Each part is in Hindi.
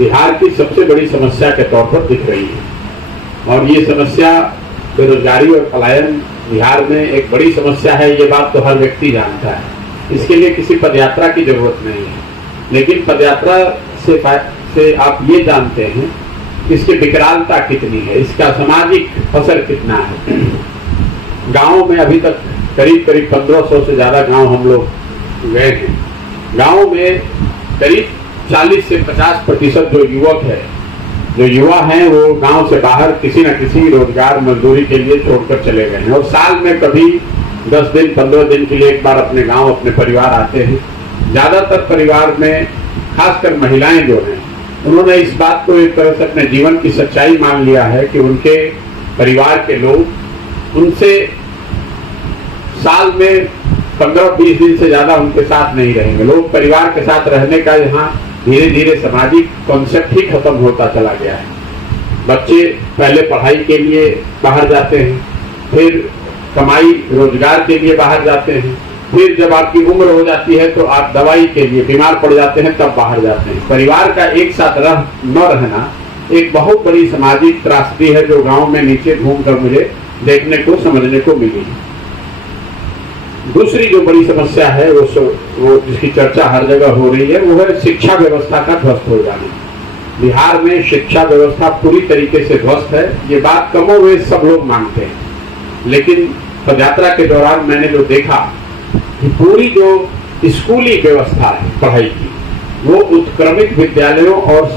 बिहार की सबसे बड़ी समस्या के तौर पर दिख रही है। और ये समस्या बेरोजगारी और पलायन बिहार में एक बड़ी समस्या है, ये बात तो हर व्यक्ति जानता है। इसके लिए किसी पदयात्रा की जरूरत नहीं है, लेकिन पदयात्रा से आप ये जानते हैं कि इसकी विकरालता कितनी है, इसका सामाजिक असर कितना है। गाँव में अभी तक करीब 1500 से ज्यादा गांव हम लोग गए हैं। गांव में करीब 40 से 50% जो युवा हैं वो गांव से बाहर किसी न किसी रोजगार मजदूरी के लिए छोड़कर चले गए हैं, और साल में कभी 10 दिन 15 दिन के लिए एक बार अपने गांव अपने परिवार आते हैं। ज्यादातर परिवार में खासकर महिलाएं जो हैं उन्होंने इस बात को एक तरह से अपने जीवन की सच्चाई मान लिया है कि उनके परिवार के लोग उनसे साल में 15-20 दिन से ज्यादा उनके साथ नहीं रहेंगे। लोग परिवार के साथ रहने का यहाँ धीरे धीरे सामाजिक कॉन्सेप्ट ही खत्म होता चला गया है। बच्चे पहले पढ़ाई के लिए बाहर जाते हैं, फिर कमाई रोजगार के लिए बाहर जाते हैं, फिर जब आपकी उम्र हो जाती है तो आप दवाई के लिए बीमार पड़ जाते हैं, तब बाहर जाते हैं। परिवार का एक साथ न रहना एक बहुत बड़ी सामाजिक त्रासदी है जो गांव में नीचे घूमकर मुझे देखने को समझने को मिली है। दूसरी जो बड़ी समस्या है वो जिसकी चर्चा हर जगह हो रही है वो है शिक्षा व्यवस्था का ध्वस्त हो जाना। बिहार में शिक्षा व्यवस्था पूरी तरीके से ध्वस्त है, ये बात कमोवेश सब लोग मानते हैं। लेकिन पदयात्रा के दौरान मैंने जो देखा कि पूरी जो स्कूली व्यवस्था है पढ़ाई की वो उत्क्रमित विद्यालयों और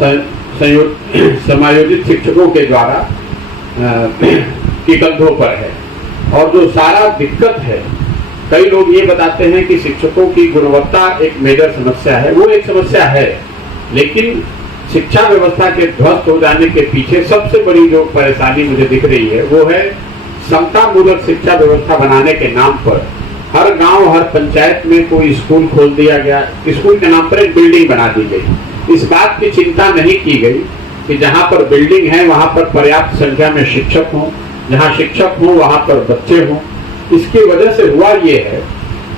समायोजित शिक्षकों के द्वारा की कंधों पर है। और जो सारा दिक्कत है, कई लोग ये बताते हैं कि शिक्षकों की गुणवत्ता एक मेजर समस्या है, वो एक समस्या है, लेकिन शिक्षा व्यवस्था के ध्वस्त हो जाने के पीछे सबसे बड़ी जो परेशानी मुझे दिख रही है वो है समतामूलक शिक्षा व्यवस्था बनाने के नाम पर हर गांव हर पंचायत में कोई स्कूल खोल दिया गया। स्कूल के नाम पर एक बिल्डिंग बना दी गई। इस बात की चिंता नहीं की गई कि जहां पर बिल्डिंग है वहां पर पर्याप्त संख्या में शिक्षक हों, जहां शिक्षक हों वहां पर बच्चे हों। इसकी वजह से हुआ ये है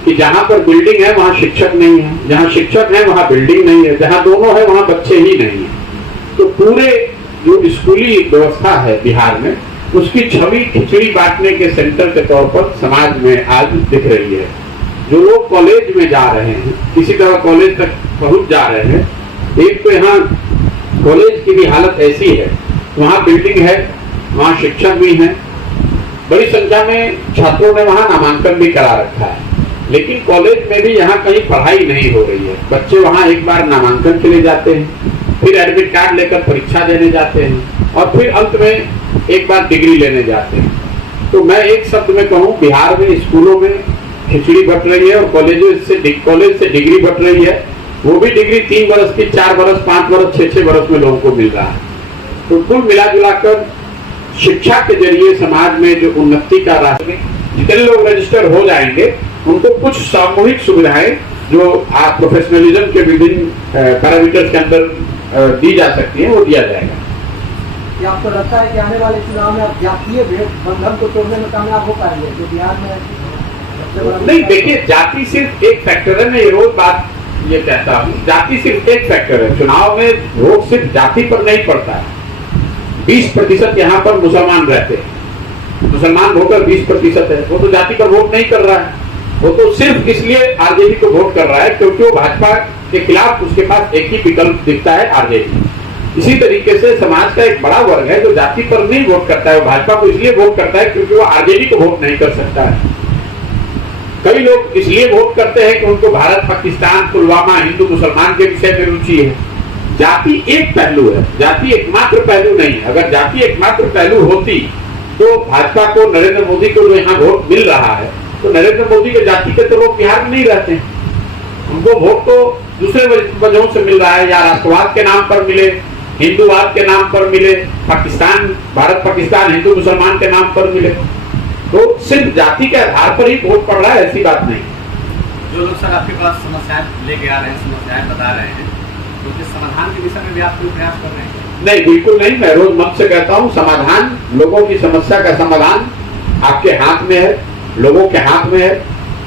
कि जहां पर बिल्डिंग है वहां शिक्षक नहीं है, जहां शिक्षक है वहां बिल्डिंग नहीं है, जहां दोनों है वहां बच्चे ही नहीं है। तो पूरे जो स्कूली व्यवस्था है बिहार में उसकी छवि खिचड़ी बांटने के सेंटर के तौर पर समाज में आज दिख रही है। जो लोग कॉलेज में जा रहे हैं, किसी तरह कॉलेज तक पहुंच जा रहे हैं, एक तो यहाँ कॉलेज की भी हालत ऐसी है, वहाँ बिल्डिंग है, वहाँ शिक्षक भी हैं, बड़ी संख्या में छात्रों ने वहाँ नामांकन भी करा रखा है, लेकिन कॉलेज में भी यहाँ कहीं पढ़ाई नहीं हो रही है। बच्चे वहाँ एक बार नामांकन के लिए जाते हैं, फिर एडमिट कार्ड लेकर परीक्षा देने जाते हैं और फिर अंत में एक बार डिग्री लेने जाते हैं। तो मैं एक शब्द में कहूँ, बिहार में स्कूलों में खिचड़ी बट रही है और कॉलेज से डिग्री बट रही है। वो भी डिग्री 3 वर्ष की, 4 वर्ष, 5 वर्ष, 6 वर्ष में लोगों को मिल रहा है। तो कुल मिला जुलाकर शिक्षा के जरिए समाज में जो उन्नति का रास्ते, जितने लोग रजिस्टर हो जाएंगे उनको कुछ सामूहिक सुविधाएं जो आप प्रोफेशनलिज्म के विभिन्न पैरामीटर्स के अंदर दी जा सकती है वो दिया जाएगा। क्या आपको लगता है कि आने वाले चुनाव में आप जातीय बंधन को तोड़ने में कामयाब हो पाएंगे जो बिहार में? नहीं, देखिए, जाति सिर्फ एक फैक्टर है। मैं ये रोज बात ये कहता हूँ, जाति सिर्फ एक फैक्टर है। चुनाव में वोट सिर्फ जाति पर नहीं पड़ता है। 20% यहाँ पर मुसलमान रहते हैं, मुसलमान वोटर 20% है, वो तो जाति पर वोट नहीं कर रहा है, वो तो सिर्फ इसलिए आरजेडी को वोट कर रहा है क्योंकि वो भाजपा के खिलाफ उसके पास एक ही विकल्प दिखता है, आरजेडी। इसी तरीके से समाज का एक बड़ा वर्ग है जो जाति पर नहीं वोट करता है, वो भाजपा को इसलिए वोट करता है क्योंकि वो आरजेडी को वोट नहीं कर सकता है। कई लोग इसलिए वोट करते हैं कि उनको भारत, पाकिस्तान, पुलवामा, हिंदू मुसलमान के विषय में रुचि है। जाति एक पहलू है, जाति एकमात्र पहलू नहीं है। अगर जाति एकमात्र पहलू होती तो भाजपा को, नरेंद्र मोदी को जो यहाँ वोट मिल रहा है, तो नरेंद्र मोदी के जाति के तो लोग बिहार में नहीं रहते हैं, उनको वोट तो दूसरे वजहों से मिल रहा है, या राष्ट्रवाद के नाम पर मिले, हिंदूवाद के नाम पर मिले, पाकिस्तान, भारत पाकिस्तान, हिंदू मुसलमान के नाम पर मिले। तो सिर्फ जाति के आधार पर ही वोट पड़ रहा है, ऐसी बात नहीं। जो लोग सर आपके पास समस्याएं लेके आ रहे हैं, समस्याएं बता रहे हैं, तो उसके समाधान के विषय में भी आप कोई प्रयास कर रहे हैं? नहीं, बिल्कुल नहीं। मैं रोज मंच से कहता हूँ, समाधान, लोगों की समस्या का समाधान आपके हाथ में है, लोगों के हाथ में है।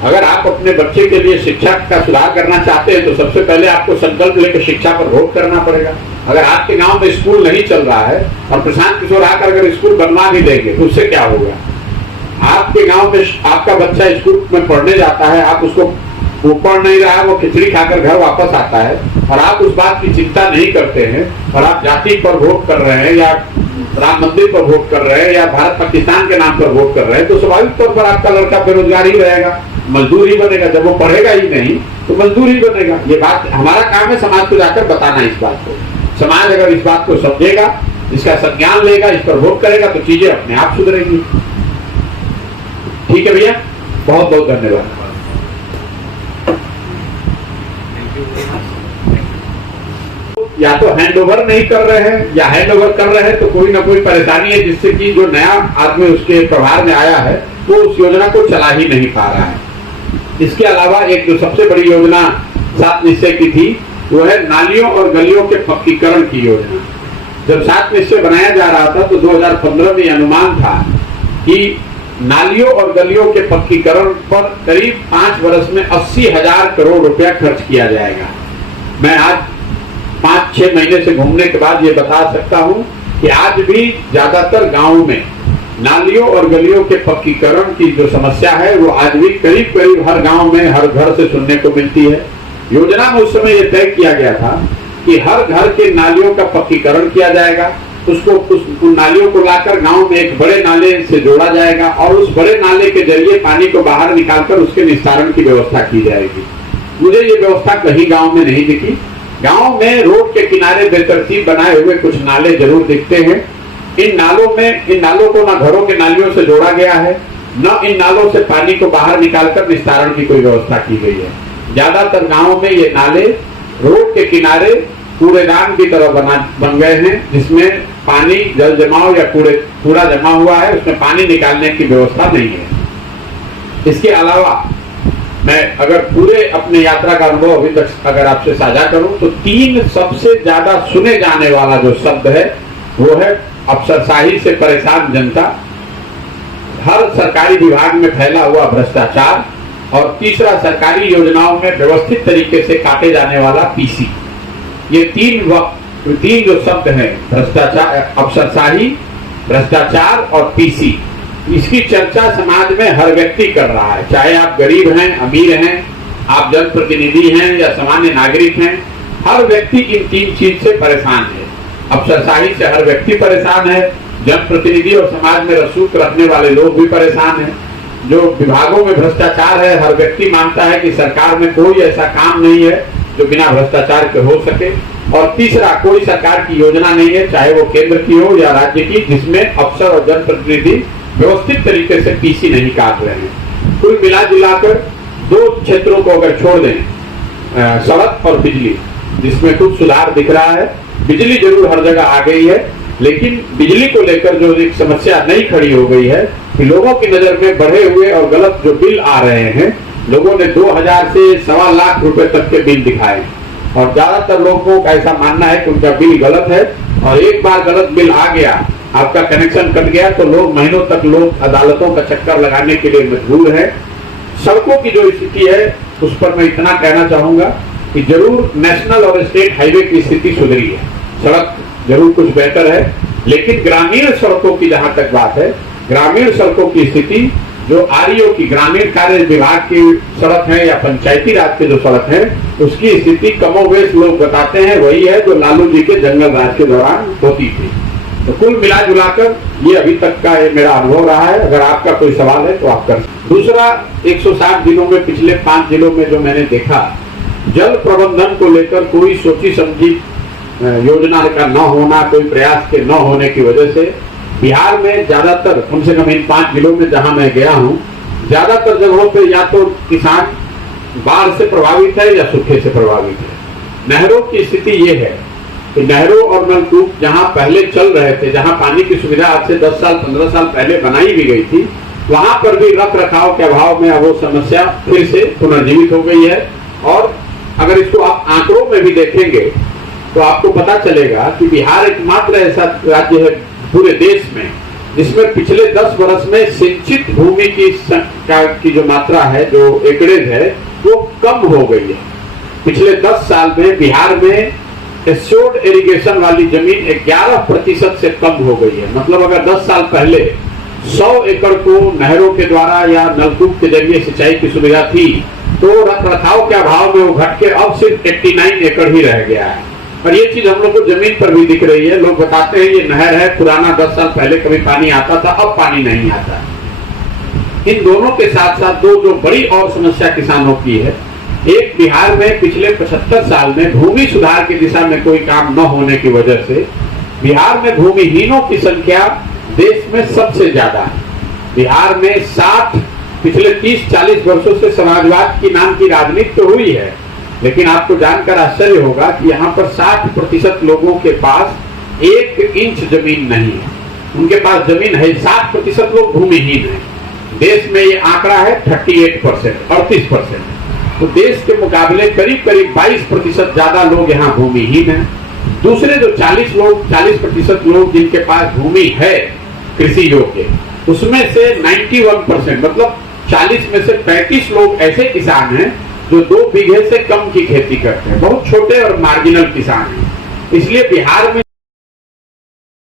अगर आप अपने बच्चे के लिए शिक्षा का सुधार करना चाहते हैं तो सबसे पहले आपको संकल्प लेकर शिक्षा पर वोट करना पड़ेगा। अगर आपके गांव में स्कूल नहीं चल रहा है और प्रशांत किशोर आकर अगर स्कूल बनवा भी देंगे तो उससे क्या होगा? आपके गांव में आपका बच्चा स्कूल में पढ़ने जाता है, आप उसको, वो पढ़ नहीं रहा है, वो खिचड़ी खाकर घर वापस आता है और आप उस बात की चिंता नहीं करते हैं और आप जाति पर वोट कर रहे हैं या राम मंदिर पर वोट कर रहे हैं या भारत पाकिस्तान के नाम पर वोट कर रहे हैं, तो स्वाभाविक तौर पर आपका लड़का बेरोजगार ही रहेगा, मजदूर ही बनेगा। जब वो पढ़ेगा ही नहीं तो मजदूर ही बनेगा। ये बात हमारा काम है समाज को जाकर बताना इस बात को। समाज अगर इस बात को समझेगा, इसका संज्ञान लेगा, इस पर वोट करेगा तो चीजें अपने आप सुधरेंगी। ठीक है भैया, बहुत बहुत धन्यवाद। या तो हैंड ओवर नहीं कर रहे हैं या हैंड ओवर कर रहे हैं तो कोई ना कोई परेशानी है जिससे कि जो नया आदमी उसके प्रभार में आया है वो उस योजना को चला ही नहीं पा रहा है। इसके अलावा एक जो सबसे बड़ी योजना 7 निश्चय की थी वो है नालियों और गलियों के पक्कीकरण की योजना। जब 7 निश्चय बनाया जा रहा था तो 2015 में अनुमान था कि नालियों और गलियों के पक्कीकरण पर करीब 5 वर्ष में 80,000 करोड़ रुपया खर्च किया जाएगा। मैं आज 5-6 महीने से घूमने के बाद ये बता सकता हूँ कि आज भी ज्यादातर गांवों में नालियों और गलियों के पक्कीकरण की जो समस्या है वो आज भी करीब करीब हर गांव में, हर घर से सुनने को मिलती है। योजना में उस समय ये तय किया गया था कि हर घर के नालियों का पक्कीकरण किया जाएगा, उन नालियों को लाकर गांव में एक बड़े नाले से जोड़ा जाएगा और उस बड़े नाले के जरिए पानी को बाहर निकालकर उसके निस्तारण की व्यवस्था की जाएगी। मुझे ये व्यवस्था कहीं गांव में नहीं दिखी। गांव में रोड के किनारे बेतरतीब बनाए हुए कुछ नाले जरूर दिखते हैं। इन नालों को न घरों के नालियों से जोड़ा गया है, न इन नालों से पानी को बाहर निकालकर निस्तारण की कोई व्यवस्था की गई है। ज्यादातर गांवों में ये नाले रोड के किनारे कूड़ेदान की तरह बन गए हैं, जिसमें पानी जल जमाव या कूड़ा जमा हुआ है, उसमें पानी निकालने की व्यवस्था नहीं है। इसके अलावा मैं अगर पूरे अपने यात्रा का अनुभव अभी तक अगर आपसे साझा करूं तो 3 सबसे ज्यादा सुने जाने वाला जो शब्द है वो है अफसरशाही से परेशान जनता, हर सरकारी विभाग में फैला हुआ भ्रष्टाचार और तीसरा सरकारी योजनाओं में व्यवस्थित तरीके से काटे जाने वाला पीसी। ये तीन जो शब्द हैं, भ्रष्टाचार, अफसरशाही, भ्रष्टाचार और पीसी, इसकी चर्चा समाज में हर व्यक्ति कर रहा है। चाहे आप गरीब हैं, अमीर हैं, आप जनप्रतिनिधि हैं या सामान्य नागरिक हैं, हर व्यक्ति इन 3 चीज से परेशान है। अफसरशाही से हर व्यक्ति परेशान है, जनप्रतिनिधि और समाज में रसूख रखने वाले लोग भी परेशान हैं। जो विभागों में भ्रष्टाचार है, हर व्यक्ति मानता है कि सरकार में कोई ऐसा काम नहीं है जो बिना भ्रष्टाचार के हो सके। और तीसरा, कोई सरकार की योजना नहीं है, चाहे वो केंद्र की हो या राज्य की, जिसमें अफसर और जनप्रतिनिधि व्यवस्थित तरीके से पीसी नहीं काट रहे हैं। कुल मिला जुलाकर 2 क्षेत्रों को अगर छोड़ दें, सड़क और बिजली, जिसमें कुछ सुधार दिख रहा है। बिजली जरूर हर जगह आ गई है, लेकिन बिजली को लेकर जो एक समस्या नई खड़ी हो गई है कि लोगों की नजर में बढ़े हुए और गलत जो बिल आ रहे हैं, लोगों ने 2,000 से 1.25 लाख रुपए तक के बिल दिखाए और ज्यादातर लोगों का ऐसा मानना है कि उनका बिल गलत है और एक बार गलत बिल आ गया, आपका कनेक्शन कट गया तो लोग महीनों तक अदालतों का चक्कर लगाने के लिए मजबूर है। सड़कों की जो स्थिति है उस पर मैं इतना कहना चाहूंगा कि जरूर नेशनल और स्टेट हाईवे की स्थिति सुधरी है, सड़क जरूर कुछ बेहतर है, लेकिन ग्रामीण सड़कों की जहां तक बात है, ग्रामीण सड़कों की स्थिति जो आरईओ की ग्रामीण कार्य विभाग की सड़क है या पंचायती राज की जो सड़क है, उसकी स्थिति कमोबेश लोग बताते हैं वही है जो लालू जी के जंगल राज के दौरान होती थी। तो कुल मिला जुलाकर ये अभी तक का मेरा अनुभव रहा है। अगर आपका कोई सवाल है तो आप कर। दूसरा, 160 जिलों में पिछले 5 जिलों में जो मैंने देखा, जल प्रबंधन को लेकर कोई सोची समझी योजना का न होना, कोई प्रयास के न होने की वजह से बिहार में ज्यादातर, कम से कम इन 5 जिलों में जहां मैं गया हूं, ज्यादातर जगहों पे या तो किसान बाढ़ से प्रभावित है या सूखे से प्रभावित है। नहरों की स्थिति ये है कि नहरों और नलकूप जहां पहले चल रहे थे, जहां पानी की सुविधा आज से 10 साल 15 साल पहले बनाई भी गई थी, वहां पर भी रख रखाव के अभाव में अब वो समस्या फिर से पुनर्जीवित हो गई है। और अगर इसको आप आंकड़ों में भी देखेंगे तो आपको पता चलेगा कि बिहार एकमात्र ऐसा राज्य है पूरे देश में जिसमें पिछले 10 वर्ष में सिंचित भूमि की जो मात्रा है, जो एकड़ेज है, वो कम हो गई है। पिछले 10 साल में बिहार में एश्योर्ड इरिगेशन वाली जमीन 11% से कम हो गई है। मतलब अगर 10 साल पहले 100 एकड़ को नहरों के द्वारा या नलकूप के जरिए सिंचाई की सुविधा थी, तो रख रखाव के अभाव में वो घट के अब सिर्फ 89 एकड़ ही रह गया है। और ये चीज हम लोग को जमीन पर भी दिख रही है। लोग बताते हैं ये नहर है पुराना, 10 साल पहले कभी पानी आता था, अब पानी नहीं आता। इन दोनों के साथ साथ दो जो बड़ी और समस्या किसानों की है, एक बिहार में पिछले 75 साल में भूमि सुधार की दिशा में कोई काम न होने की वजह से बिहार में भूमिहीनों की संख्या देश में सबसे ज्यादा है। बिहार में पिछले 30-40 वर्षों से समाजवाद की नाम की राजनीति तो हुई है, लेकिन आपको जानकर आश्चर्य होगा कि यहाँ पर 60% लोगों के पास 1 इंच जमीन नहीं है। उनके पास जमीन है, 60% लोग भूमिहीन हैं। देश में ये आंकड़ा है 38% तो देश के मुकाबले करीब 22% ज्यादा लोग यहाँ भूमिहीन हैं। दूसरे जो 40% लोग जिनके पास भूमि है कृषि योग्य, उसमें से 91% मतलब 40 में से 35 लोग ऐसे किसान हैं जो 2 बीघे से कम की खेती करते हैं, बहुत छोटे और मार्जिनल किसान हैं। इसलिए बिहार में